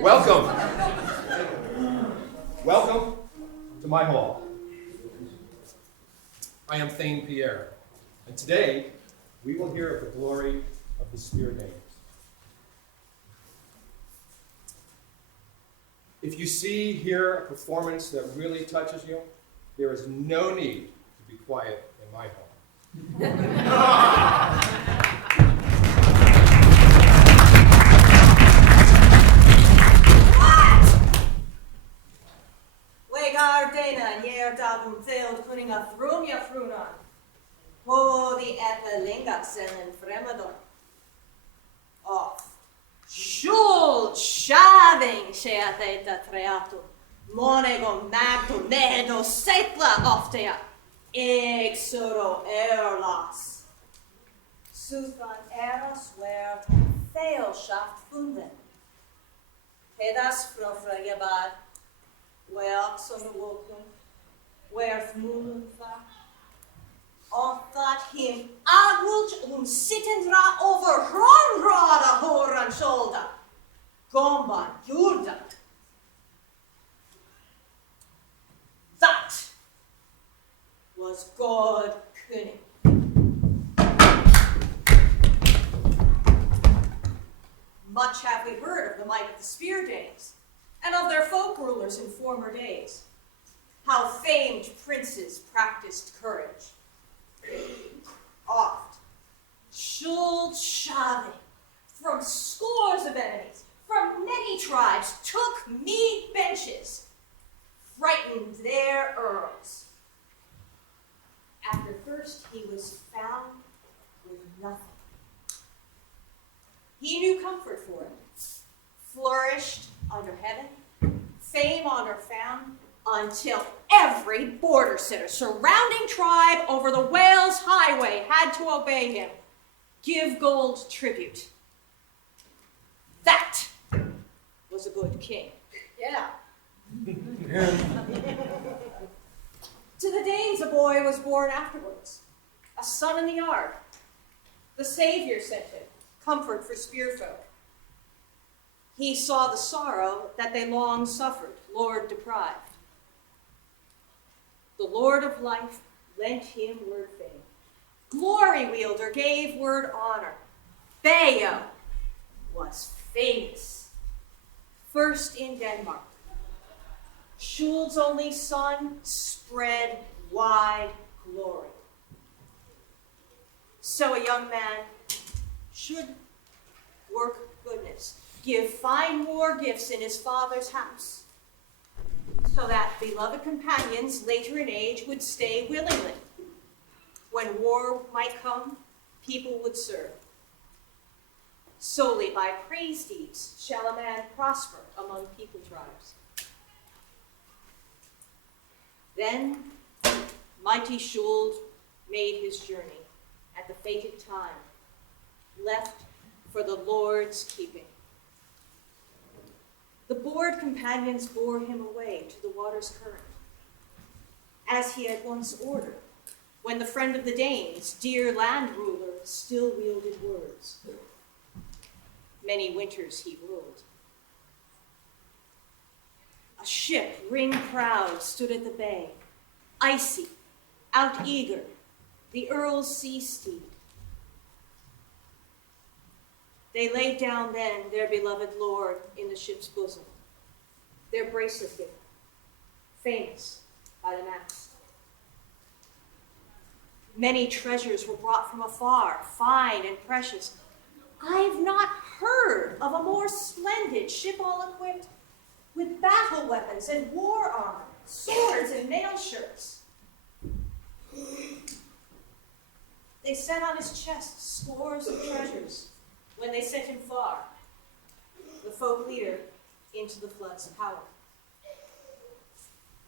Welcome. Welcome to my hall. I am Thane Pierre, and today we will hear of the glory of the Spear Danes. If you hear a performance that really touches you, there is no need to be quiet in my hall. Dana yer dagum veiled kunning a throom ya frunan. Ho the epelingatsen and fremedon. Off. Shul shaving sheatheta treatum. Monego magdo nedo setla oftea. Exoro erlas. Suthan eros where fail shaft funden. Pedas frofragabad. Where son woken, where moonfa, on that him agulch sittendra over ronrada horan shoulder, gomba jurda. That was God cunning. Much have we heard of the might of the Spear Danes, and of their folk rulers in former days, how famed princes practiced courage. Oft, shuld shaving from scores of enemies, from many tribes, took mead benches, frightened their earls. After first he was found with nothing. He knew comfort for it, flourished under heaven, fame honor found, until every border sitter, surrounding tribe over the Wales highway had to obey him, give gold tribute. That was a good king. Yeah. To the Danes a boy was born afterwards, a son in the yard. The Savior sent him, comfort for spearfolk. He saw the sorrow that they long suffered, Lord deprived. The Lord of life lent him word fame. Glory wielder gave word honor. Beowulf was famous. First in Denmark. Shuld's only son spread wide glory. So a young man should work goodness, find more gifts in his father's house, so that beloved companions later in age would stay willingly. When war might come, people would serve. Solely by praise deeds shall a man prosper among people tribes. Then mighty Shuld made his journey at the fated time, left for the Lord's keeping. The bored companions bore him away to the water's current, as he had once ordered, when the friend of the Danes, dear land ruler, still wielded words. Many winters he ruled. A ship, ring-proud, stood at the bay, icy, out-eager, the Earl's sea steed. They laid down then their beloved lord in the ship's bosom, their bracelet giver, famous by the mast. Many treasures were brought from afar, fine and precious. I've not heard of a more splendid ship all equipped with battle weapons and war armor, swords and mail shirts. They set on his chest scores of treasures when they sent him far, the folk leader, into the floods of power.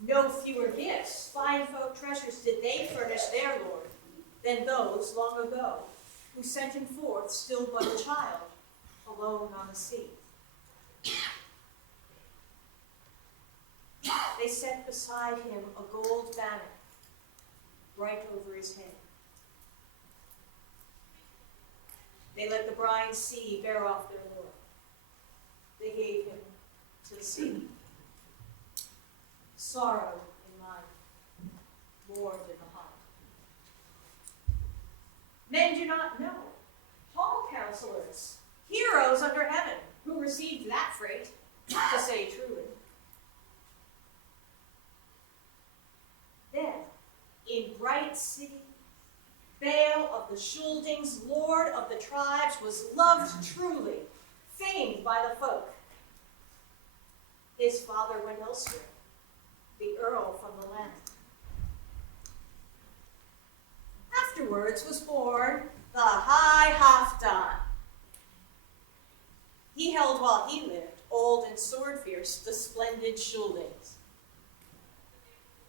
No fewer gifts, fine folk treasures, did they furnish their lord than those long ago who sent him forth still but a child, alone on the sea. They set beside him a gold banner, bright over his head. They let the brine sea bear off their lord. They gave him the sea. Sorrow in mind, mourned in the heart. Men do not know, hall counselors, heroes under heaven, who received that freight, to say truly. Then, in bright city, Beowulf of the Scyldings, lord of the tribes, was loved truly, famed by the folk. His father went elsewhere, the earl from the land. Afterwards was born the high Halfdan. He held while he lived, old and sword-fierce, the splendid Scyldings.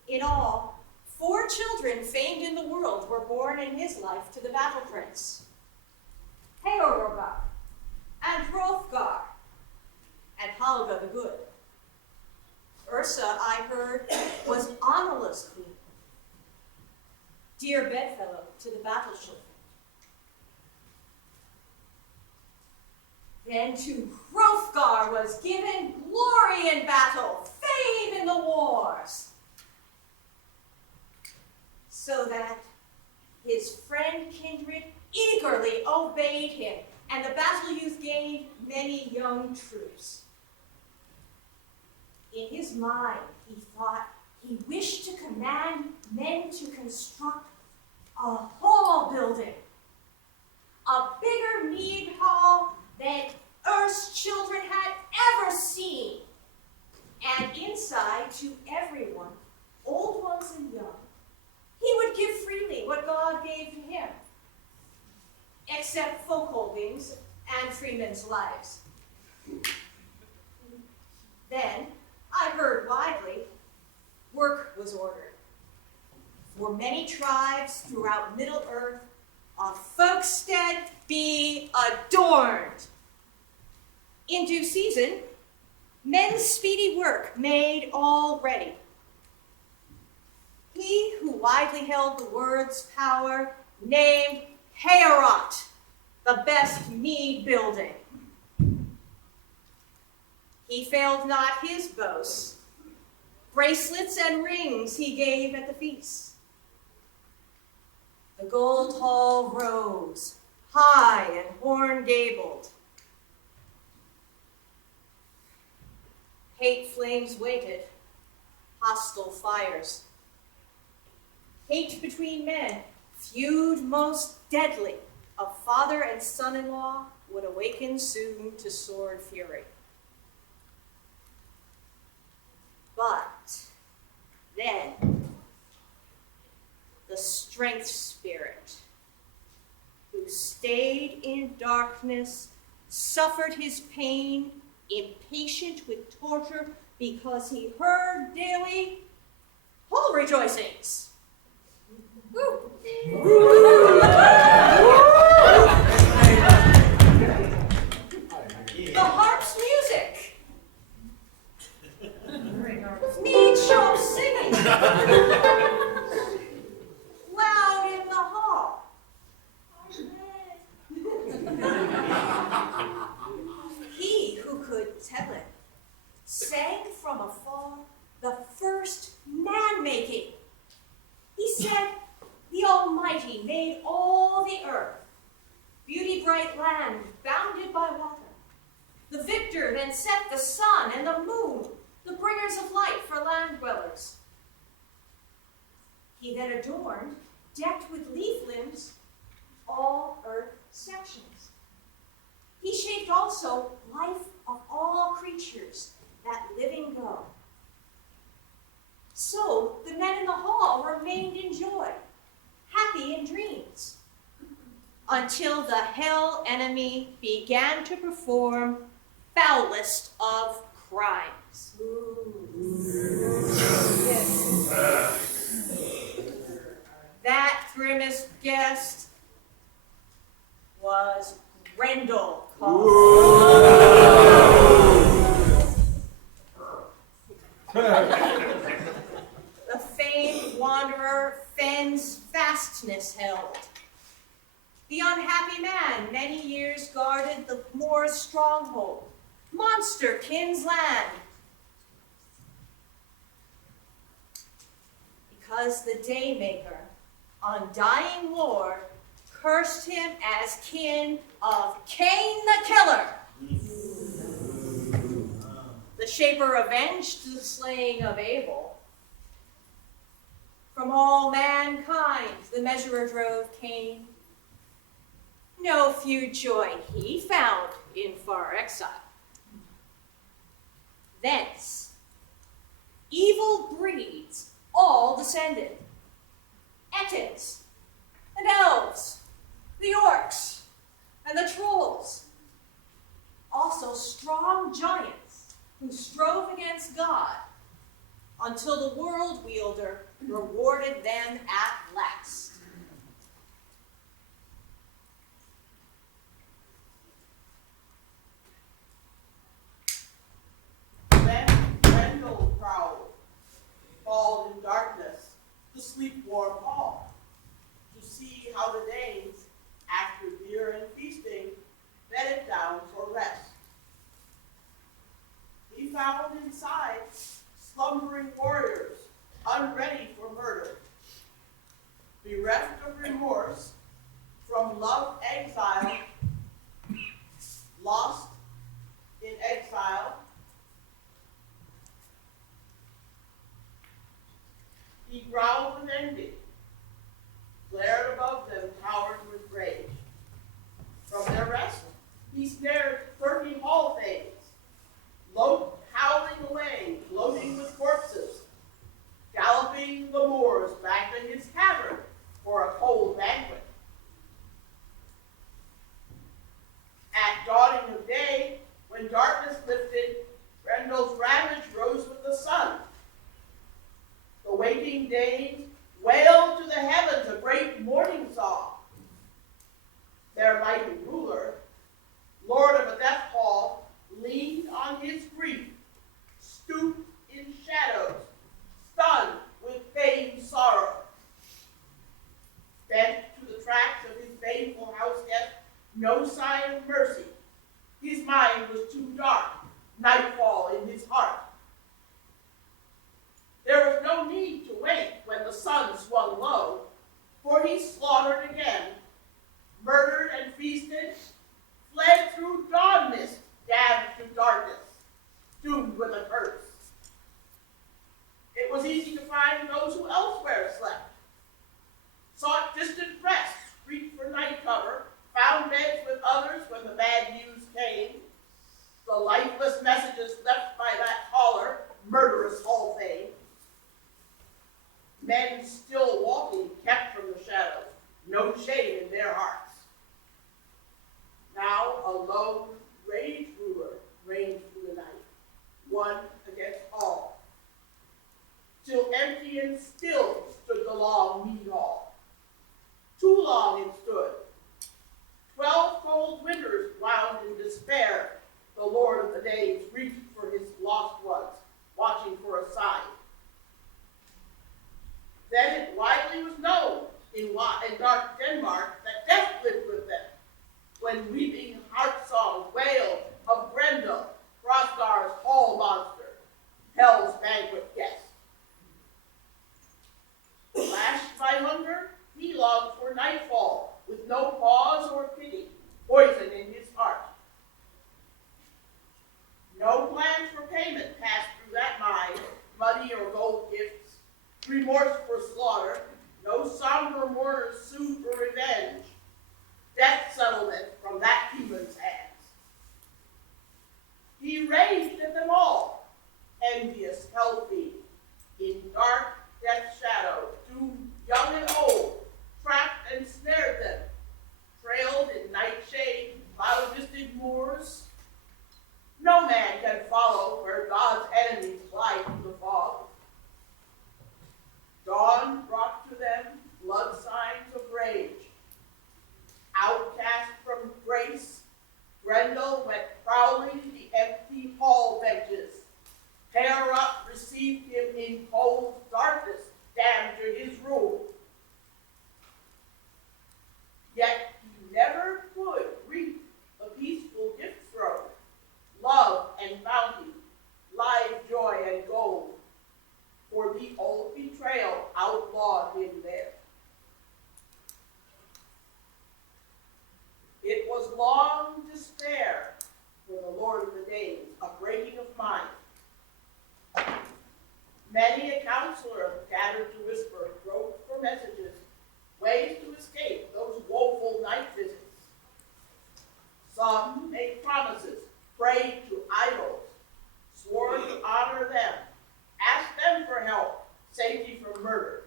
In all, 4 children famed in the world were born in his life to the battle prince. Heorogar, and Hrothgar, and Halga the Good. Ursa, I heard, was Anala's queen. Dear bedfellow to the battle children. Then to Hrothgar was given glory in battle, fame in the wars, so that his friend kindred eagerly obeyed him, and the battle youth gained many young troops. In his mind, he thought he wished to command men to construct a hall building, a bigger mead hall than Earth's children had ever seen, and inside to everyone, old ones and young, he would give freely what God gave to him, except folk holdings and freemen's lives. Then, I heard widely, work was ordered. For many tribes throughout Middle Earth, a folkstead be adorned. In due season, men's speedy work made all ready. He who widely held the word's power named Heorot, the best mead building. He failed not his boasts. Bracelets and rings he gave at the feast. The gold hall rose, high and horn-gabled. Hate flames waited, hostile fires. Hate between men, feud most deadly, of father and son-in-law would awaken soon to sword fury. But then, the strength spirit, who stayed in darkness, suffered his pain, impatient with torture, because he heard daily hall rejoicings. Woo. The harp's music. Mead shop singing. Loud in the hall. He who could tell it sang from afar the first man-making. He said, the Almighty made all the earth, beauty bright land bounded by water. The victor then set the sun and the moon, the bringers of light for land dwellers. He then adorned, decked with leaf limbs, all earth sections. He shaped also life of all creatures that live and go. So the men in the hall remained in joy, happy in dreams, until the hell enemy began to perform foulest of crimes. That grimmest guest was Grendel. The famed wanderer Fenn's fastness held. The unhappy man many years guarded the Moor's stronghold, monster kin's land, because the Daymaker, undying Lord, cursed him as kin of Cain the killer. The Shaper avenged the slaying of Abel. From all mankind the Measurer drove Cain. No few joy he found in far exile. Thence evil breeds all descended. Ettins and elves, the orcs and the trolls. Also strong giants who strove against God until the world wielder rewarded them at last. Then Grendel prowled, bald in darkness, the sleep-warm hall, to see how the Danes, after beer and feasting, bedded down for rest. He found inside slumbering warriors, unready for murder, bereft of remorse, from love exile, lost in exile. He growled with envy, glared above them, towered with rage. From their rest, he snared 30 hall thanes, howling away, gloating with corpses, galloping the Moors back to his cavern for a cold banquet. At dawning of day, when darkness lifted, Grendel's ravage rose with the sun. The waking Danes wailed to the heavens a great morning song. Their mighty ruler, lord of a death hall, leaned on his grief, stooped in shadows, stunned with vain sorrow. Bent to the tracks of his baneful house guest, no sign of mercy. His mind was too dark, nightfall in his heart. There was no need to wait when the sun swung low, for he slaughtered again, murdered and feasted, fled through dawn mist, damned to darkness, doomed with a curse. It was easy to find those who elsewhere slept, sought distant rest, reached for night cover, found beds with others when the bad news came. The lifeless messages left by that caller, murderous hall fame. Men still walking, kept from the shadows, no shame in their hearts. Now a lone rage ruler reigned through the night, one against all. Till empty and still stood the long mead hall. Too long it stood. 12 cold winters wound in despair. The Lord of the Days reached for his lost ones, watching for a sign. Then it widely was known in dark Denmark that death lived with them, when weeping heart songs wailed of Grendel, Hrothgar's hall monster, hell's banquet guest. Lashed by hunger, he longed for nightfall, with no pause or pity, poison in his heart. No plans for payment passed through that mind, money or gold gifts, remorse for slaughter, no somber mourners sued for revenge, death settlement from that human's hands. He raged at them all, envious, hell-fiend, in dark death shadow, doomed young and old, trapped and snared them, trailed in nightshade, cloud-misted moors. No man can follow where God counselor gathered to whisper, wrote for messages, ways to escape those woeful night visits. Some made promises, prayed to idols, swore to honor them, asked them for help, safety from murder.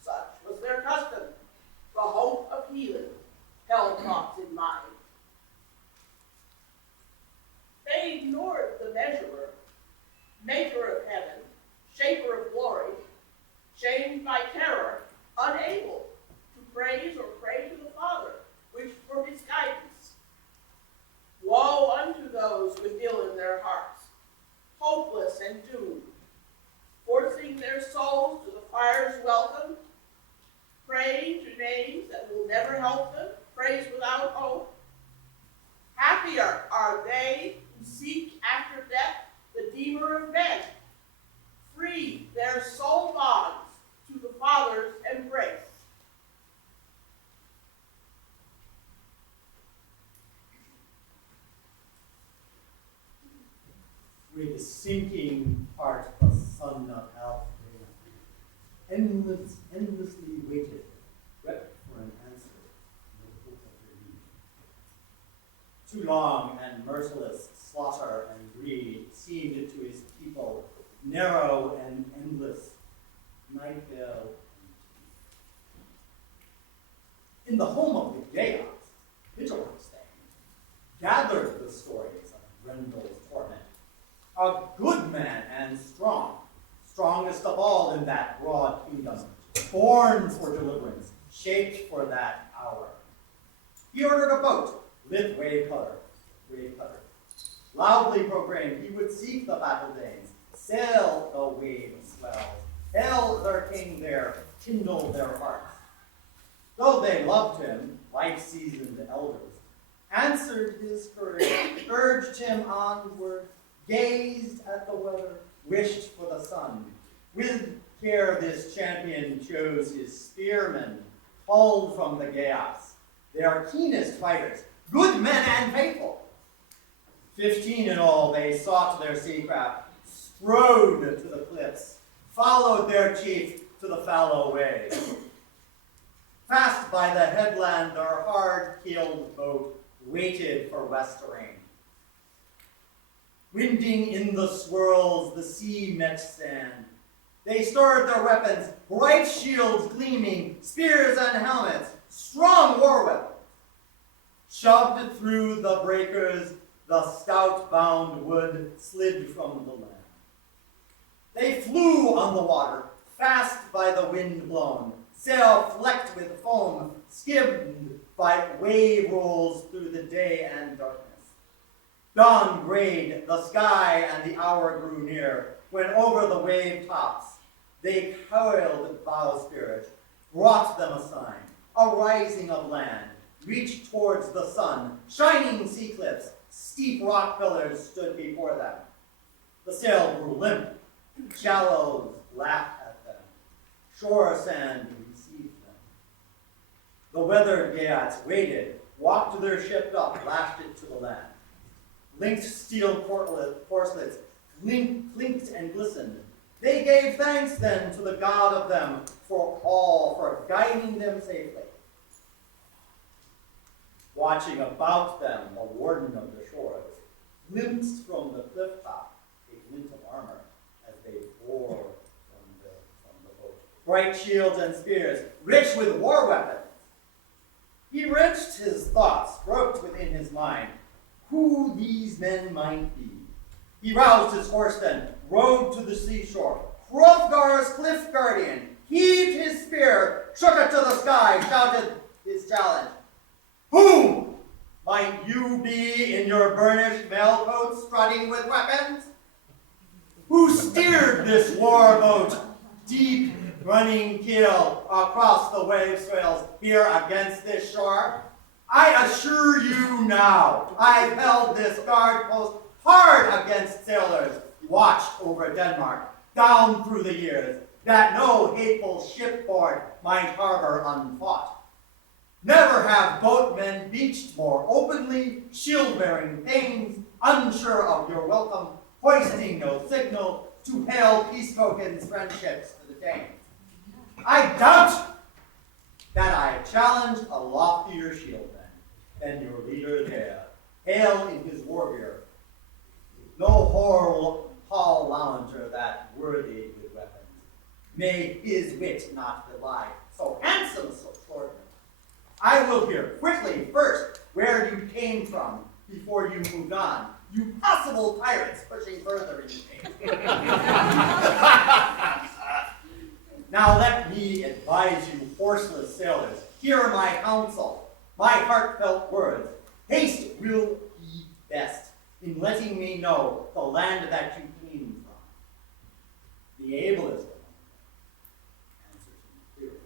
Such was their custom. The hope of healing held thoughts in mind. They ignored the measurer, maker of heaven, shaper of glory, shamed by terror, unable to praise or pray to the Father, which for his guidance. Woe unto those with ill in their hearts, hopeless and doomed, forcing their souls to the fire's welcome, praying to names that will never help them, praise without hope. Happier are they who seek after death the Redeemer of men, free their soul bonds to the Father's embrace. With the sinking heart, the son of Alfred endlessly waited, wept for an answer, no hope of relief. Too long and merciless slaughter and greed seemed to his people narrow and endless, night veil and teeth. In the home of the Geats, Beowulf's gathered the stories of Grendel's torment. A good man and strong, strongest of all in that broad kingdom, born for deliverance, shaped for that hour. He ordered a boat, lit wave cutter, loudly proclaimed he would seek the battle danes, sail the wave swells, hail their king there, kindle their hearts. Though they loved him, like seasoned elders, answered his courage, urged him onward, gazed at the weather, wished for the sun. With care this champion chose his spearmen, culled from the Geats. They are keenest fighters, good men and faithful. 15 in all, they sought their seacraft, strode to the cliffs, followed their chief to the fallow way. Fast by the headland, their hard-keeled boat waited for west rain. Winding in the swirls, the sea met sand. They stored their weapons, bright shields gleaming, spears and helmets, strong war weapons. Shoved through the breakers, the stout-bound wood slid from the land. They flew on the water, fast by the wind blown, sail flecked with foam, skimmed by wave rolls through the day and darkness. Dawn grayed the sky and the hour grew near, when over the wave tops they coiled bowsprit, brought them a sign, a rising of land, reached towards the sun, shining sea cliffs, steep rock pillars stood before them. The sail grew limp, shallows laughed at them, shore sand received them. The weathered Geats waited, walked their ship up, lashed it to the land. Linked steel corslets clinked and glistened. They gave thanks then to the God of them for guiding them safely. Watching about them, the warden of the shores glimpsed from the cliff top a glint of armor as they bore from the boat. Bright shields and spears, rich with war weapons. He wrenched his thoughts, groped within his mind who these men might be. He roused his horse then, rode to the seashore. Hrothgar's cliff guardian heaved his spear, shook it to the sky, shouted his challenge. Whom might you be in your burnished mailcoat strutting with weapons? Who steered this war boat, deep running keel, across the wave swales here against this shore? I assure you now, I've held this guard post hard against sailors, watched over Denmark, down through the years, that no hateful shipboard might harbor unfought. Never have boatmen beached more openly, shield-bearing thanes, unsure of your welcome, hoisting no signal, to hail peace tokens, friendships to the Danes. I doubt that I challenge a loftier shieldman than your leader there, hail in his war gear. No hall lounger that worthy with weapons. May his wit not belie so handsome, so short. I will hear quickly first where you came from before you moved on. You possible pirates pushing further into pain. Now let me advise you, horseless sailors, hear my counsel, my heartfelt words. Haste will be best in letting me know the land that you came from. The ablest among them answered him clearly,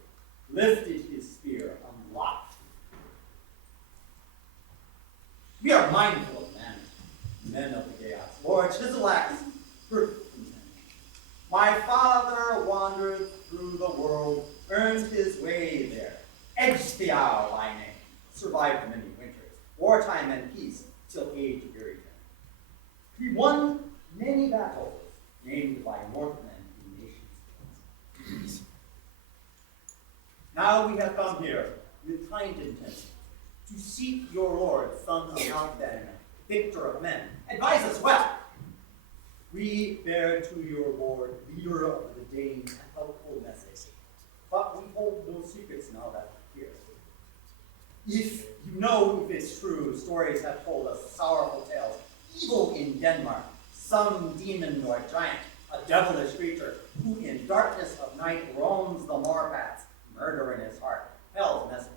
lifted his spear, unlocked. We are mindful of men of the chaos. Lord Chiselac's perfect content. My father wandered through the world, earned his way there. Ecgtheow by name, survived many winters, wartime and peace, till age wearied him. He won many battles, named by Northmen in nations. Now we have come here with kind intent to seek your Lord, son of Malcolm, victor of men. Advise us well. We bear to your Lord, leader of the Danes, a helpful message. But we hold no secrets now that we're here. If you know if it's true, stories have told us sorrowful tales. Evil in Denmark, some demon or giant, a devilish creature, who in darkness of night roams the moorpaths, murder in his heart, hell's messenger.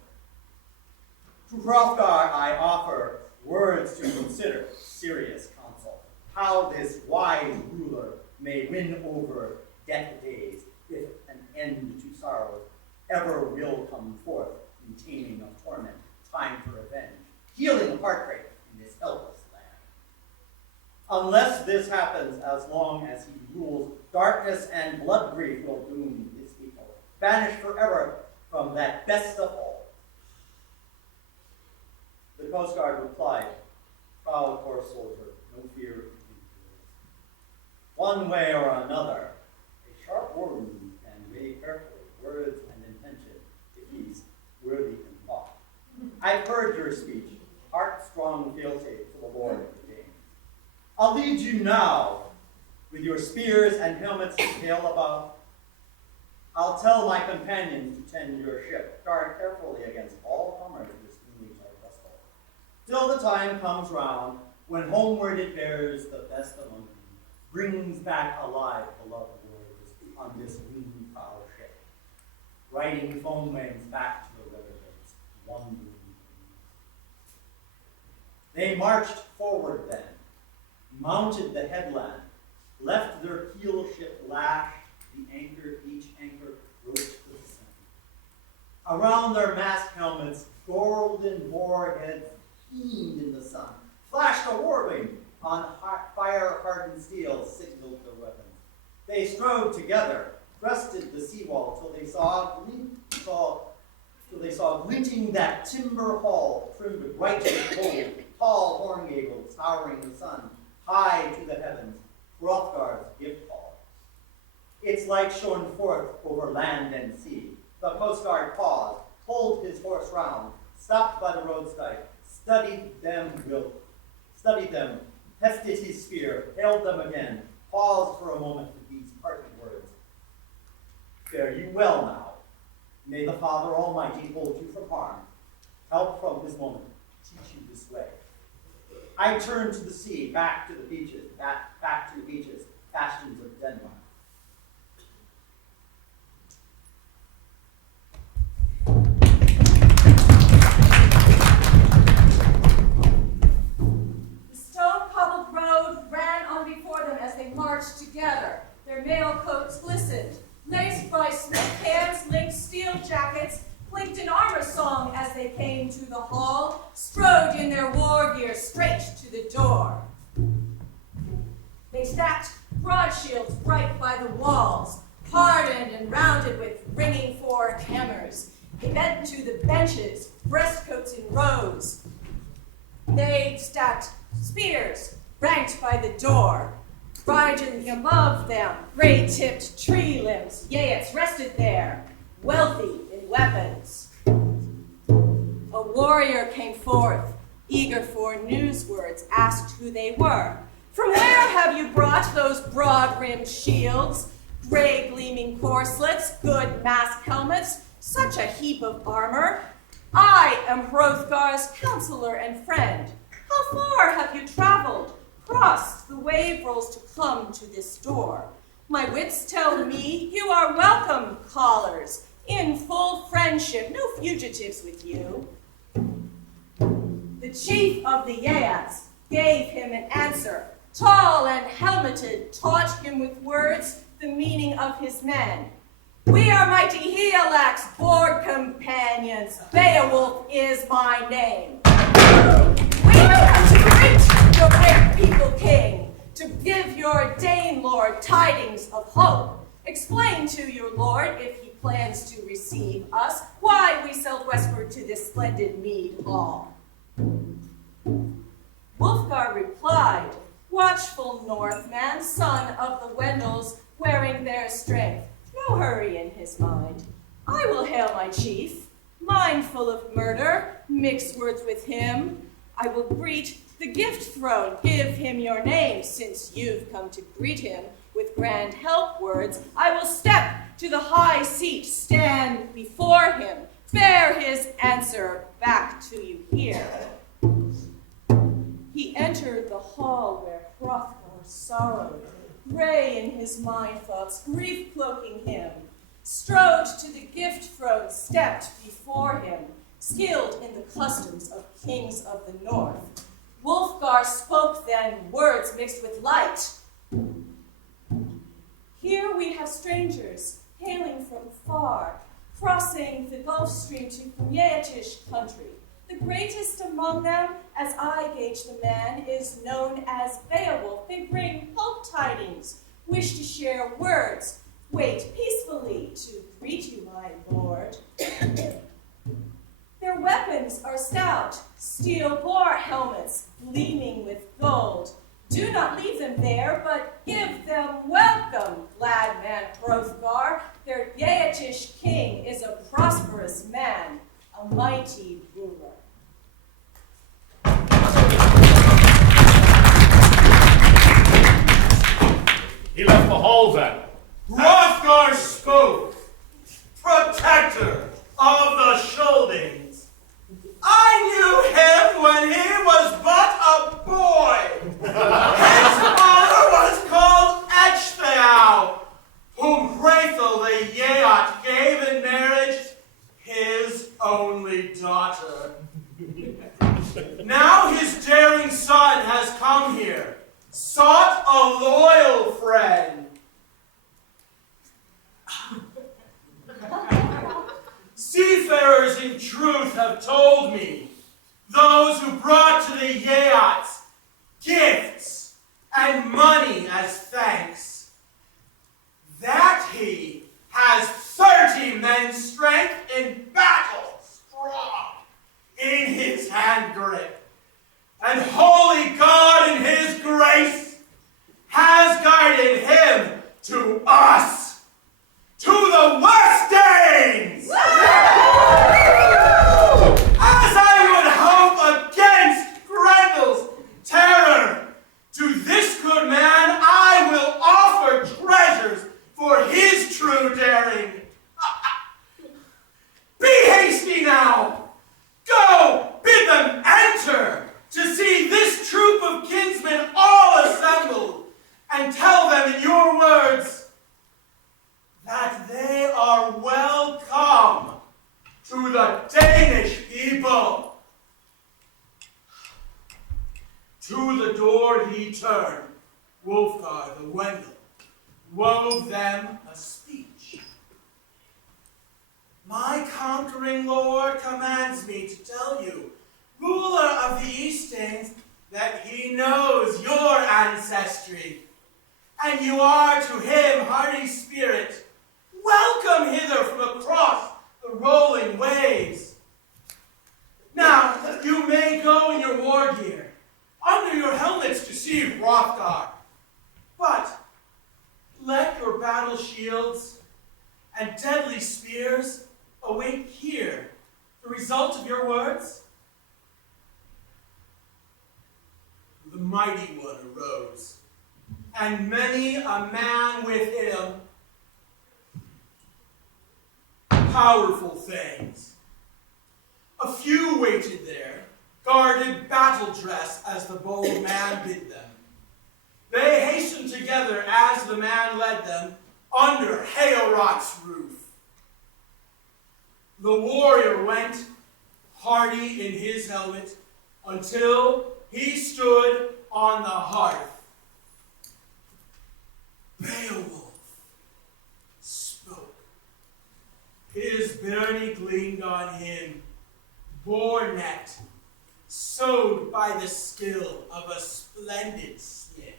To Hrothgar I offer words to consider, serious counsel, how this wise ruler may win over death days, if an end to sorrows ever will come forth in taming of torment, time for revenge, healing of heartbreak in this helpless land. Unless this happens, as long as he rules, darkness and blood grief will doom his people, banished forever from that best of all. The Coast Guard replied, proud horse soldier, no fear. One way or another, a sharp warden can weigh carefully words and intention if he's worthy in thought. I've heard your speech, heart-strong fealty to the Lord of the Danes. I'll lead you now with your spears and helmets to sail about. I'll tell my companions to tend your ship, guard carefully against all comers this English vessel, till the time comes round when homeward it bears the best among them, brings back alive beloved warriors on this wind-proud ship, riding foam waves back to the weatherheads, wandering. They marched forward then, mounted the headland, left their keel ship lashed, the anchor, each anchor broached to the sun. Around their mast helmets, golden boar heads beamed in the sun, flashed a war wing on fire-hardened steel, signaled their weapons. They strode together, breasted the seawall till they saw glinting that timber hall trimmed with righteous gold, tall horn gables towering the sun, high to the heavens, Hrothgar's gift hall. Its light shone forth over land and sea. The Coast Guard paused, pulled his horse round, stopped by the roadside, studied them, hefted his spear, hailed them again, paused for a moment with these parting words. Fare you well now. May the Father Almighty hold you from harm, help from his moment, teach you this way. I turn to the sea, back to the beaches, back to the beaches, bastions of Denmark. The stone-cobbled road ran on before them as they marched together. Their mail coats glistened, laced by smith hands, linked steel jackets, clinked an armor song as they came to the hall, strode in their war gear straight to the door. They stacked broad shields bright by the walls, hardened and rounded with ringing forked hammers. They bent to the benches, breastcoats in rows. They stacked spears, ranked by the door. Rising above them, gray-tipped tree limbs, Yeats rested there, wealthy in weapons. A warrior came forth, eager for newswords, asked who they were. From where have you brought those broad-rimmed shields, gray gleaming corselets, good masked helmets, such a heap of armor? I am Hrothgar's counselor and friend. How far have you traveled, crossed the wave rolls to come to this door? My wits tell me you are welcome callers, in full friendship, no fugitives with you. The chief of the Yeats gave him an answer, tall and helmeted, taught him with words the meaning of his men. We are mighty Higelacs, board companions. Beowulf is my name. We have come to greet your great people king, to give your Dane lord tidings of hope. Explain to your lord, if he plans to receive us, why we sailed westward to this splendid mead hall. Wulfgar replied, watchful Northman, son of the Wendels, wearing their strength. No hurry in his mind. I will hail my chief, mindful of murder, mix words with him. I will greet the gift throne, give him your name, since you've come to greet him with grand help words. I will step to the high seat, stand before him, bear his answer back to you here. He entered the hall where Hrothgar sorrowed, gray in his mind thoughts, grief cloaking him, strode to the gift throne, stepped before him, skilled in the customs of kings of the north. Wulfgar spoke then words mixed with light. Here we have strangers hailing from far, crossing the Gulf Stream to Yeatish country. The greatest among them, as I gauge the man, is known as Beowulf. They bring hope tidings, wish to share words, wait peacefully to greet you, my lord. Their weapons are stout, steel boar helmets gleaming with gold. Do not leave them there, but give them welcome, glad man Hrothgar. Their Yeatish king is a prosperous man, a mighty ruler. He left the hall then. Hrothgar spoke, protector of the Scyldings. I knew him when he was but a boy. His father was called Ecgtheow, whom Hrethel the Geat gave in marriage his only daughter. Now his daring son has come here, sought a loyal friend. Seafarers in truth have told me, those who brought to the Geats gifts and money as thanks, that he has 30 men's strength in battle strong in his hand grip, and holy God in his grace has guided him to us, to the West Danes! As I would hope against Grendel's terror, to this good man I will offer treasures for his true daring. Be hasty now! Go, bid them enter, to see this troop of kinsmen all assembled, and tell them in your words that they are welcome to the Danish people. To the door he turned, Wulfgar the Wendel wove them a speech. My conquering lord commands me to tell you, ruler of the East Danes, that he knows your ancestry, and you are to him hardy spirit, welcome hither from across the rolling waves. Now, you may go in your war gear, under your helmets to see Hrothgar, but shields and deadly spears await here the result of your words? The mighty one arose, and many a man with him, powerful things. A few waited there, guarded battle dress as the bold man bid them. They hastened together as the man led them under Heorot's roof. The warrior went, hardy in his helmet, until he stood on the hearth. Beowulf spoke. His byrny gleamed on him, boar-necked, sewed by the skill of a splendid smith.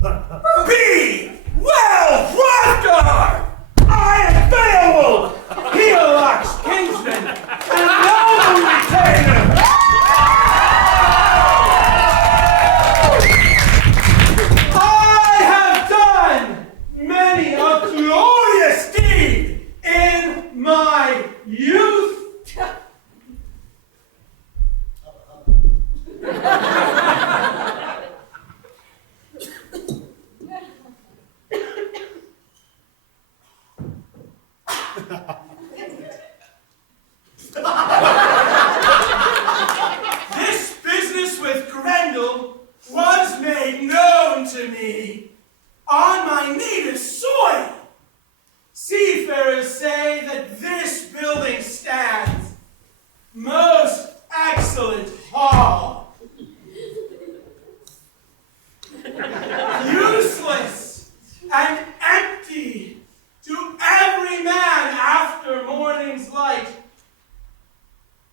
Be well, Hrothgar! I am Beowulf, Beowulf's kinsman, and noble retainer! I have done many a glorious deed in my youth. This business with Grendel was made known to me on my native soil. Seafarers say that this building stands most excellent hall. Useless and empty to every man after morning's light,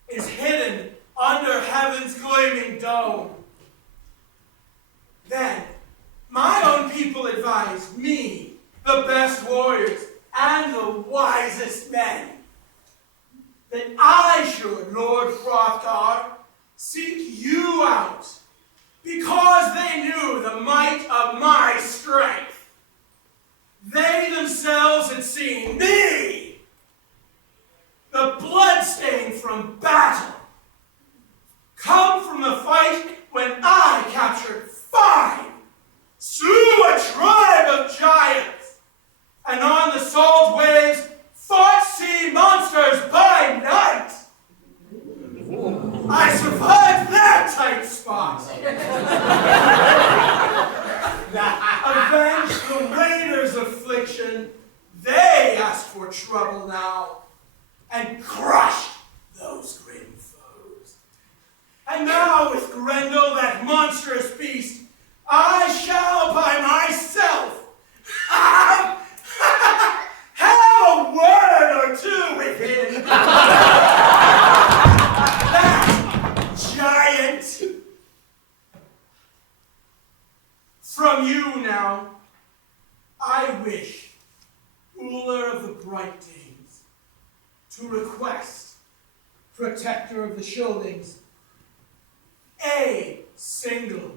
is hidden under heaven's gleaming dome. Then my own people advised me, the best warriors and the wisest men, that I should, Lord Hrothgar, seek you out, because they knew the might of my strength. They themselves had seen me, the blood-stain from battle, come from the fight when I captured 5, slew a tribe of giants, and on the salt waves fought sea monsters by night. I survived that tight spot. Avenged the raiders' affliction. They asked for trouble now, and crushed those grim foes. And now with Grendel, that monstrous beast, I shall by myself have a word or two with him. That giant. From you now, I wish, ruler of the bright days, to request, protector of the Scyldings, a single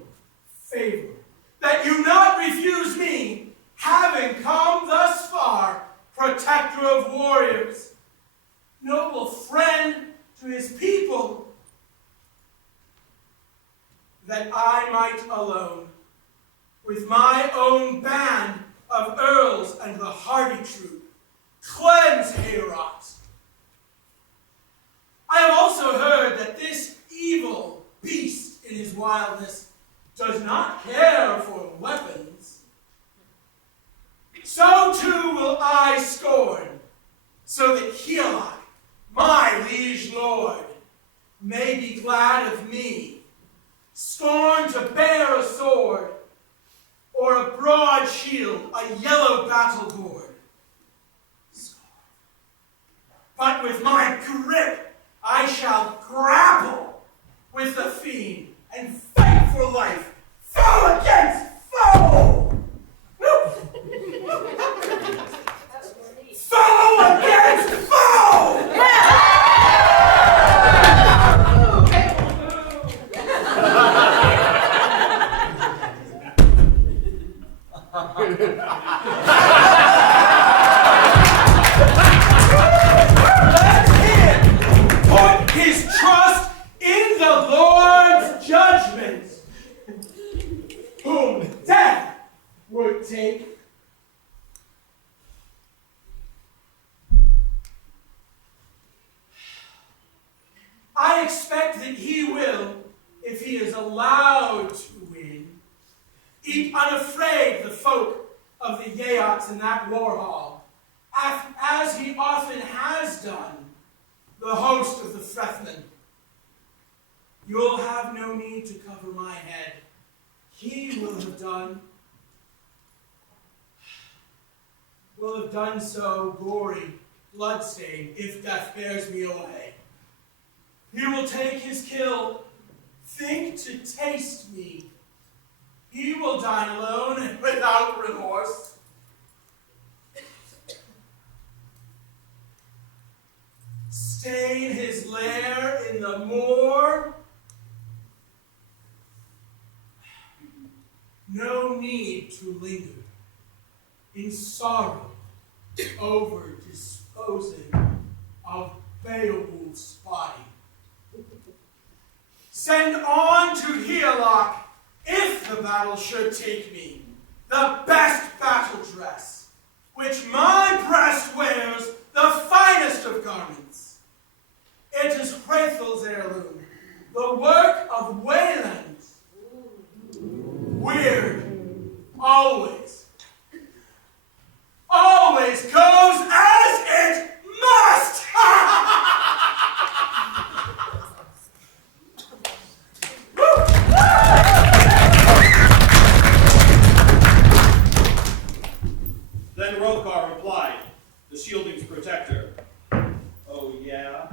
favor, that you not refuse me, having come thus far, protector of warriors, noble friend to his people, that I might alone, with my own band of earls and the hardy troop, cleanse Heorot. I have also heard that this evil beast in his wildness does not care for weapons. So too will I scorn, so that Heorot, my liege lord, may be glad of me, scorn to bear a sword, or a broad shield, a yellow battle board. But with my grip, I shall grapple with the fiend and fight for life, foe against foe! Foe against foe! Let him put his trust in the Lord's judgment, whom death would take. I expect that he will, if he is allowed to win, eat unafraid the folk of the Yeots in that war hall, as he often has done the host of the Frethmen. You'll have no need to cover my head. He will have done so gory, bloodstained, if death bears me away. He will take his kill, think to taste me. He will dine alone and without remorse. Stain his lair in the moor. No need to linger in sorrow over disposing of Beowulf's body. Send on to Heorlock, if the battle should take me, the best battle dress, which my breast wears, the finest of garments. It is Hrethel's heirloom, the work of Wayland. Weird, always goes as it must! Then Hrothgar replied, the shielding's protector. Oh, yeah?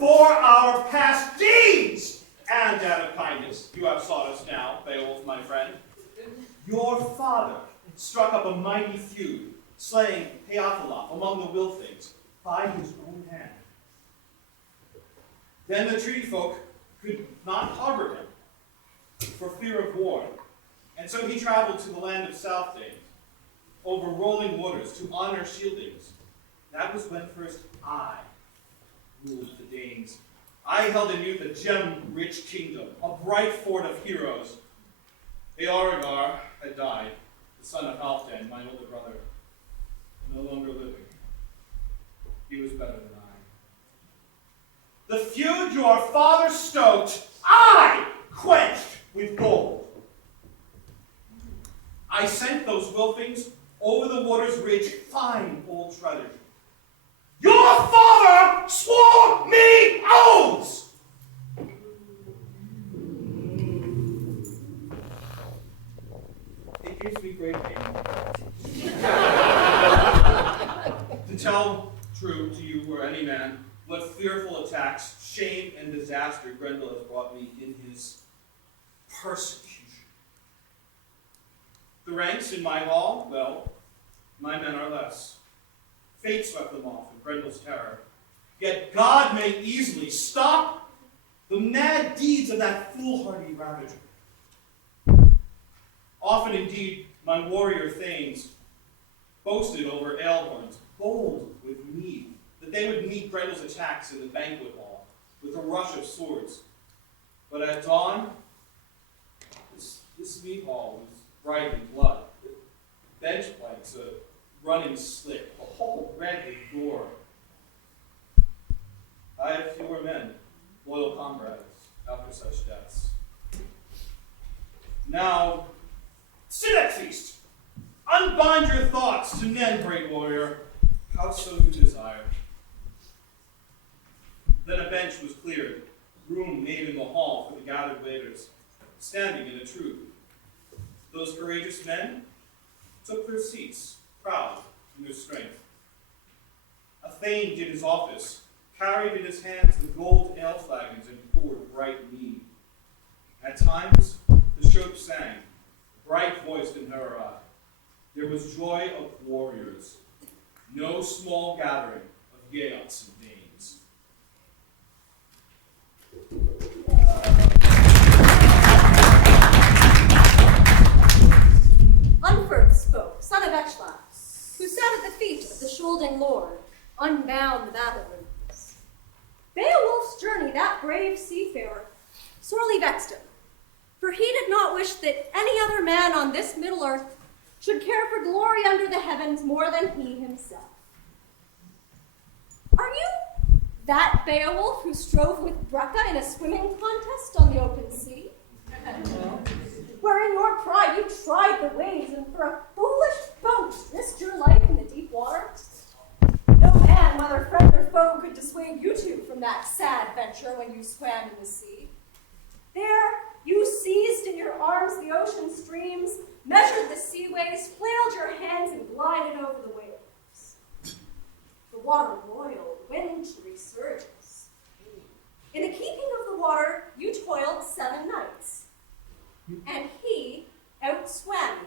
For our past deeds and out of kindness, you have sought us now, Beowulf, my friend. Your father struck up a mighty feud, slaying Heathelop among the Wilfings by his own hand. Then the treaty folk could not harbor him for fear of war, and so he traveled to the land of Southdane, over rolling waters to honor shieldings. That was when first I ruled the Danes. I held in youth a gem-rich kingdom, a bright fort of heroes. Eoragar had died, the son of Halfdan, my older brother, no longer living. He was better than I. The feud your father stoked, I quenched with gold. I sent those Wilfings over the water's ridge fine old treasure. Your father swore me oaths! It gives me great pain to tell true to you or any man what fearful attacks, shame, and disaster Grendel has brought me in his persecution. The ranks in my hall, well, my men are less. Fate swept them off in Grendel's terror. Yet God may easily stop the mad deeds of that foolhardy ravager. Often indeed, my warrior thanes boasted over ale-horns, bold with mead, that they would meet Grendel's attacks in the banquet hall with a rush of swords. But at dawn, this mead hall was bright in blood. Bench planks, a running slick, a whole red with gore. I have fewer men, loyal comrades, after such deaths. Now, sit at feast. Unbind your thoughts to men, great warrior, howso you desire. Then a bench was cleared, room made in the hall for the gathered waiters, standing in a troop. Those courageous men took their seats, proud in their strength. A thane did his office, carried in his hands the gold ale flagons and poured bright mead. At times, the stroke sang, bright-voiced in her eye. There was joy of warriors, no small gathering of Geats and Danes. Unferth spoke, son of Echlaf, who sat at the feet of the Shulding Lord, unbound the battle wounds. Beowulf's journey, that brave seafarer, sorely vexed him, for he did not wish that any other man on this middle earth should care for glory under the heavens more than he himself. Are you that Beowulf who strove with Breca in a swimming contest on the open sea? Where in your pride you tried the waves and for a foolish boat risked your life in the deep water? No man, whether friend or foe, could dissuade you two from that sad venture when you swam in the sea. There you seized in your arms the ocean streams, measured the sea waves, flailed your hands, and glided over the waves. The water roiled, wintry surges. In the keeping of the water you toiled 7 nights, and he outswam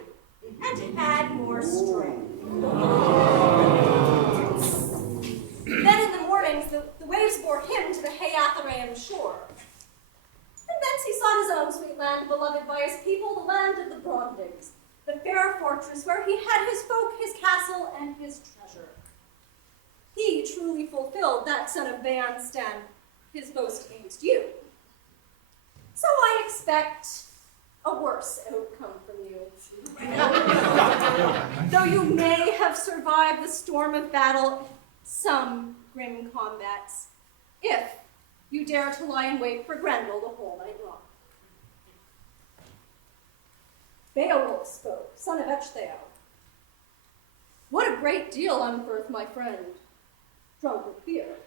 you and had more strength. Then in the mornings the waves bore him to the Hyathorean shore. And thence he sought his own sweet land, beloved by his people, the land of the Brondings, the fair fortress where he had his folk, his castle, and his treasure. He truly fulfilled, that son of Beanstan, his boast against you. So I expect a worse outcome from you. Though you may have survived the storm of battle, some grim combats, if you dare to lie in wait for Grendel the whole night long. Beowulf spoke, son of Echlaf. What a great deal, Unferth, my friend, drunk with fear.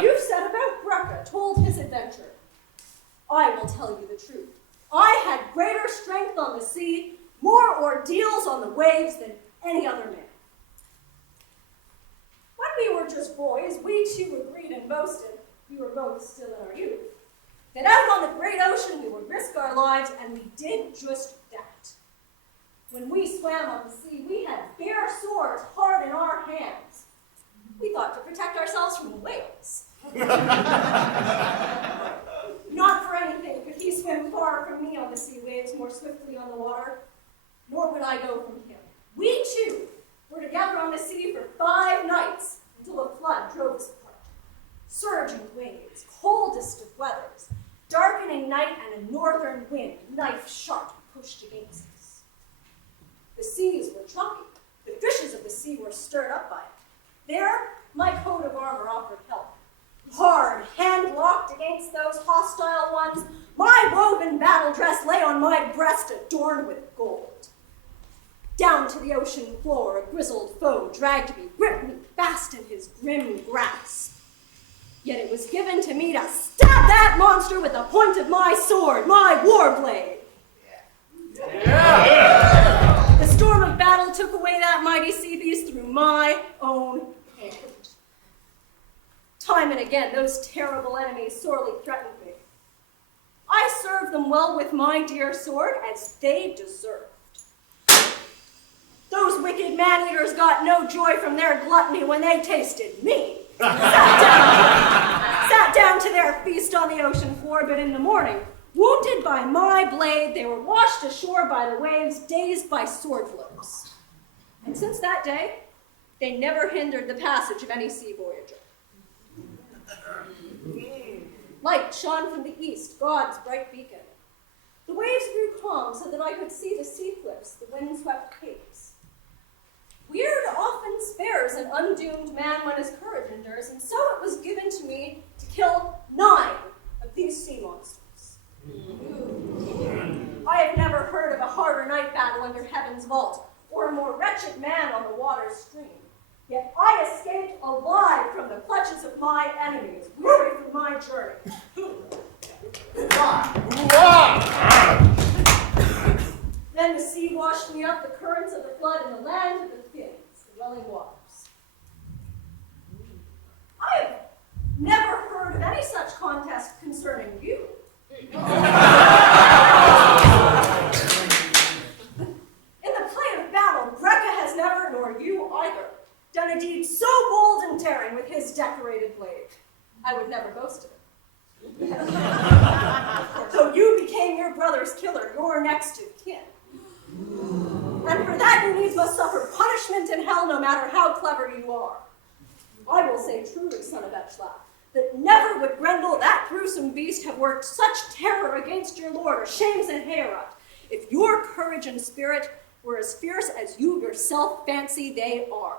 You've set about Breca, told his adventure. I will tell you the truth. I had greater strength on the sea, more ordeals on the waves than any other man. When we were just boys, we too agreed and boasted, we were both still in our youth, that out on the great ocean we would risk our lives, and we did just that. When we swam on the sea, we had bare swords hard in our hands. We thought to protect ourselves from the whales. Not for anything could he swim far from me on the sea waves, more swiftly on the water, nor would I go from him. We two were together on the sea for 5 nights until a flood drove us apart. Surging waves, coldest of weathers, darkening night, and a northern wind, knife sharp, pushed against us. The seas were choppy. The fishes of the sea were stirred up by it. There, my coat of armor offered help. Hard, hand-locked against those hostile ones, my woven battle dress lay on my breast adorned with gold. Down to the ocean floor, a grizzled foe dragged me, gripped me fast in his grim grasp. Yet it was given to me to stab that monster with the point of my sword, my war blade. Yeah. The storm of battle took away that mighty sea beast through my own hand. Time and again, those terrible enemies sorely threatened me. I served them well with my dear sword, as they deserved. Those wicked man-eaters got no joy from their gluttony when they tasted me. Sat down to their feast on the ocean floor, but in the morning, wounded by my blade, they were washed ashore by the waves, dazed by sword blows. And since that day, they never hindered the passage of any sea voyager. Light shone from the east, God's bright beacon. The waves grew calm so that I could see the sea cliffs, the wind-swept capes. Weird often spares an undoomed man when his courage endures, and so it was given to me to kill 9 of these sea monsters. I have never heard of a harder night battle under heaven's vault, or a more wretched man on the water's stream. Yet I escaped alive from the clutches of my enemies, weary from my journey. Then the sea washed me up the currents of the flood in the land of the Finns, the welling waters. I have never heard of any such contest concerning you. your next of kin. And for that you needs must suffer punishment in hell, no matter how clever you are. I will say truly, son of Echlaf, that never would Grendel, that gruesome beast, have worked such terror against your lord or shames in Heorot, if your courage and spirit were as fierce as you yourself fancy they are.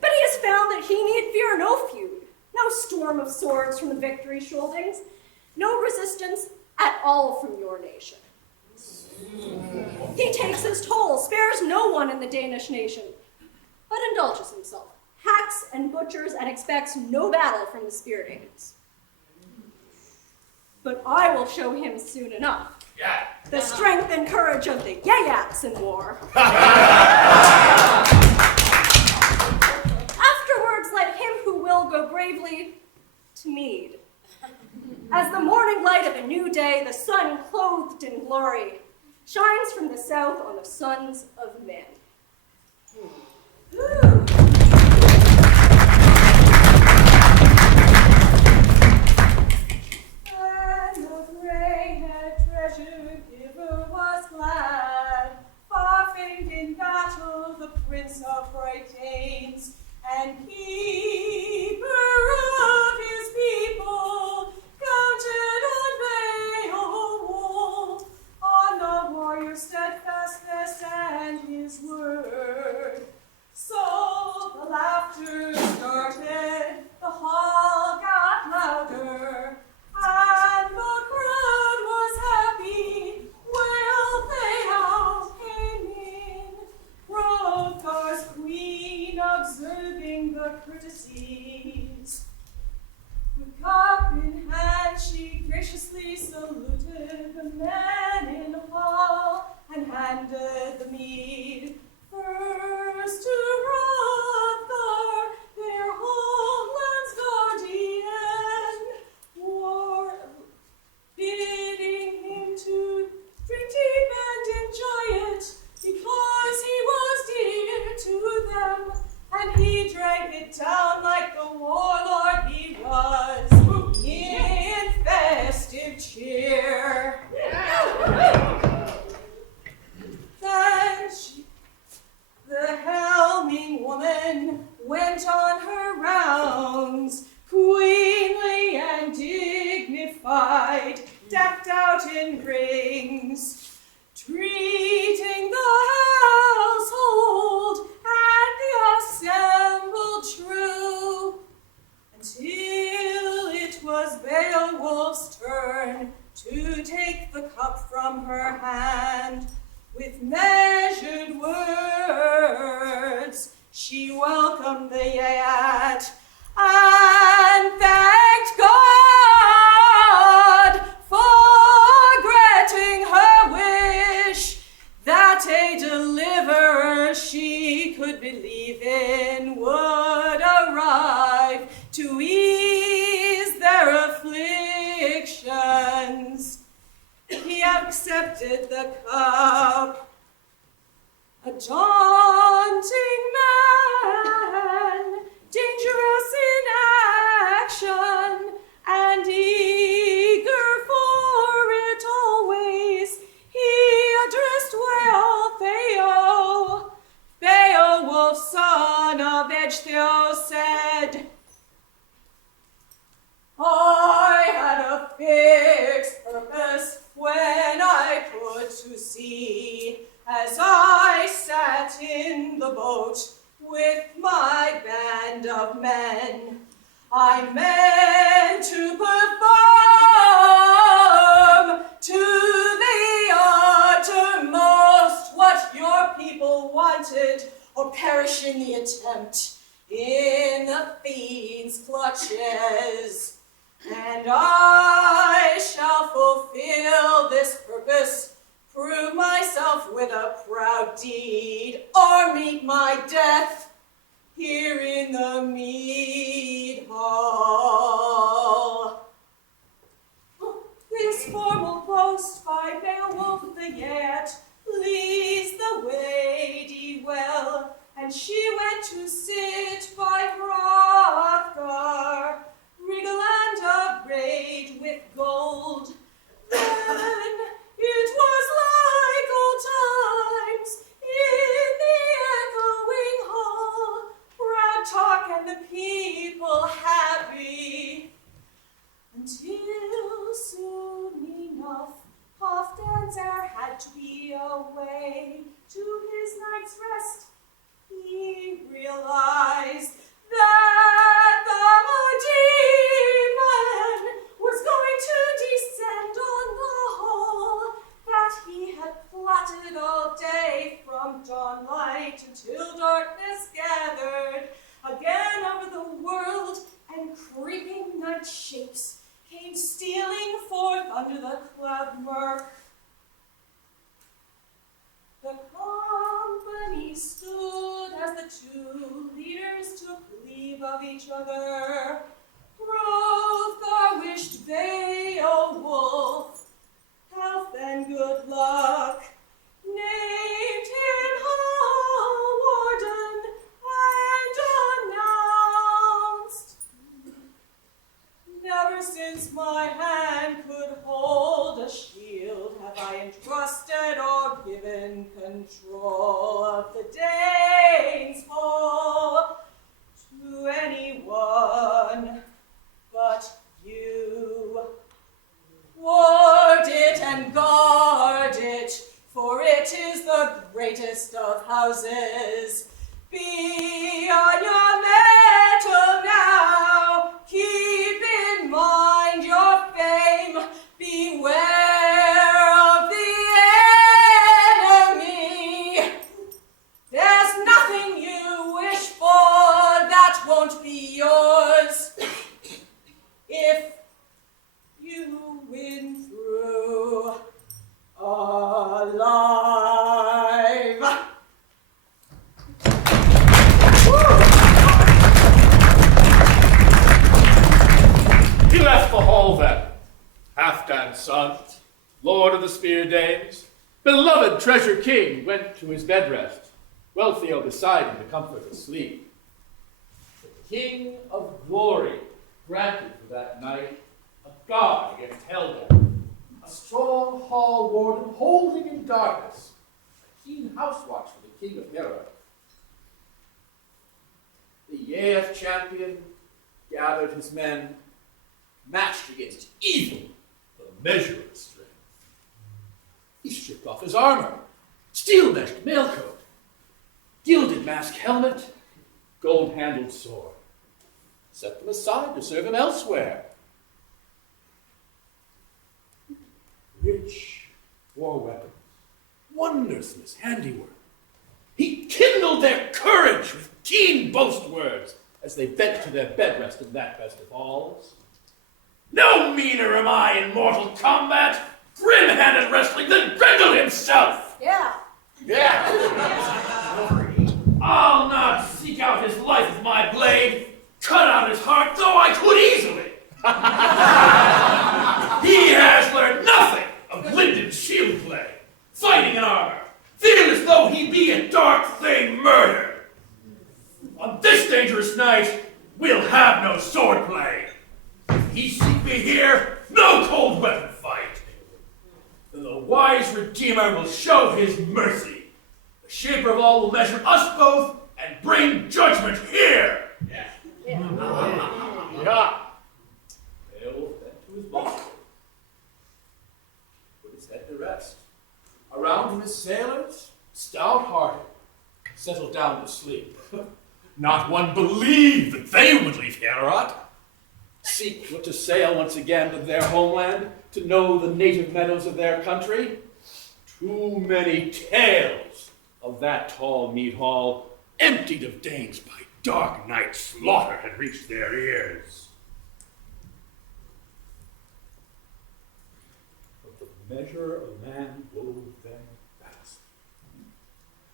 But he has found that he need fear no feud, no storm of swords from the victory shouldings, no resistance at all from your nation. He takes his toll, spares no one in the Danish nation, but indulges himself, hacks and butchers, and expects no battle from the spirit agents. But I will show him soon enough the strength and courage of the Yayats in war. Afterwards, let him who will go bravely to mead. As the morning light of a new day, the sun clothed in glory, shines from the south on the sons of men. And the gray-haired treasure giver was glad, far famed in battle, the prince of bright Danes, and keeper of his people, counted on Beowulf, on the warrior's steadfastness and his word. So the laughter started, the hall got louder, and the crowd was happy. Well, Beowulf came in, Hrothgar's queen, observing the courtesies. With cup in hand, she graciously saluted the men in hall and handed the mead. First to Hrothgar, their homeland's guardian, bidding him to drink deep and enjoy it, because he was dear to them, and he drank it down like the warlord he was, in festive cheer. Then the helming woman went on her rounds, queenly and dignified, decked out in rings, treating the household and the assembled true, until it was Beowulf's turn to take the cup from her hand. With measured words, she welcomed the Yayat and thanked God for granting her wish that a deliverer she could believe in would arrive to ease their afflictions. He accepted the cup, a daunting man, dangerous in action, and eager for it always. He addressed Beowulf, son of Echlaf, said, I had a fixed purpose when I put to sea, as I sat in the boat with my band of men. I meant to perform to the uttermost what your people wanted, or perish in the attempt in the fiend's clutches. And I shall fulfill this purpose, prove myself with a proud deed, or meet my death here in the mead hall. This formal boast by Beowulf the Yet pleased the Lady well, and she went to sit by Hrothgar, regal and arrayed with gold night's rest, he realized that the demon was going to descend on the hall that he had plotted all day from dawnlight until darkness gathered again over the world, and creeping night shapes came stealing forth under the cloud murk. The company stood as the two leaders took leave of each other. Hrothgar wished Beowulf health and good luck, named him Hall Warden, and announced, never since my hand could hold a shield have I entrusted or given control of the Danes' hall to anyone but you. Ward it and guard it, for it is the greatest of houses. Be on your mettle now, keep in mind your fame, beware of the enemy. There's nothing you wish for that won't be yours if you win through alive. He left the hall then, Halfdan's son, lord of the Spear Danes, beloved treasure king, went to his bed rest, Wealhtheow beside him to comfort and sleep. The king of glory granted for that night a guard against Helga, a strong hall warden holding in darkness, a keen house watch for the king of Hera. The Yeath champion gathered his men, matched against evil, the measure of strength. He stripped off his armor, steel-meshed mailcoat, gilded mask helmet, gold-handled sword, set them aside to serve him elsewhere. Rich war weapons, wondrous in his handiwork. He kindled their courage with keen boast words as they bent to their bed rest in that best of halls. No meaner am I in mortal combat, grim-handed wrestling than Grendel himself. Yeah. Yeah. I'll not seek out his life with my blade, cut out his heart, though I could easily. He has learned nothing of linden shield play, fighting in armor, fearless though he be in dark thing murder. On this dangerous night, we'll have no sword play. If he seek me here, no cold weapon fight. Then the wise Redeemer will show his mercy. The Shaper of all will measure us both and bring judgment here. Yeah. Beowulf bent to his bolster, put his head to rest. Around him his sailors, stout-hearted, settled down to sleep. Not one believed that they would leave Heorot. Seek but to sail once again to their homeland, to know the native meadows of their country. Too many tales of that tall mead hall, emptied of Danes by dark night slaughter, had reached their ears. But the measure of man wove them fast.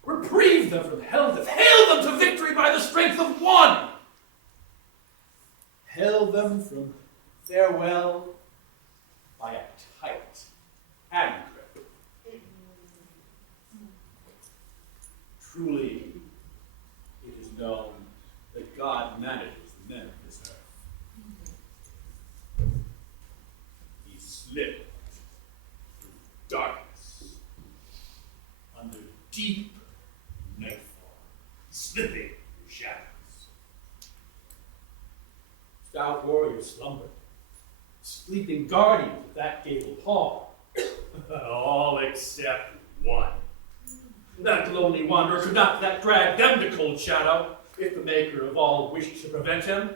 Reprieve them from hell-death, hail them to victory by the strength of one. Hail them from farewell by a tight hand grip. Truly, it is known that God manages the men of this earth. He slipped through darkness, under deep nightfall, slipping through shadows. Stout warriors slumbered, sleeping guardians of that gabled hall, all except one. That lonely wanderer could not that drag them to cold shadow, if the maker of all wished to prevent him.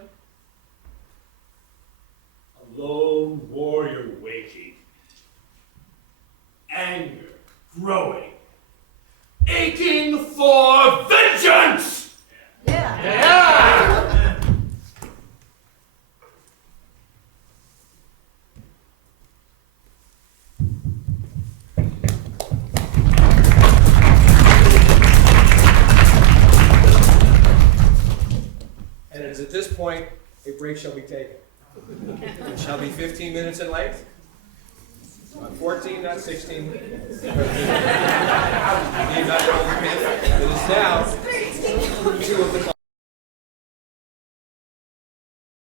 A lone warrior waking, anger growing, aching for vengeance! Yeah. And it is at this point a break shall be taken. It shall be 15 minutes in length. Not 14, not 16. You need not hold your hand. It is now 2 of the clock.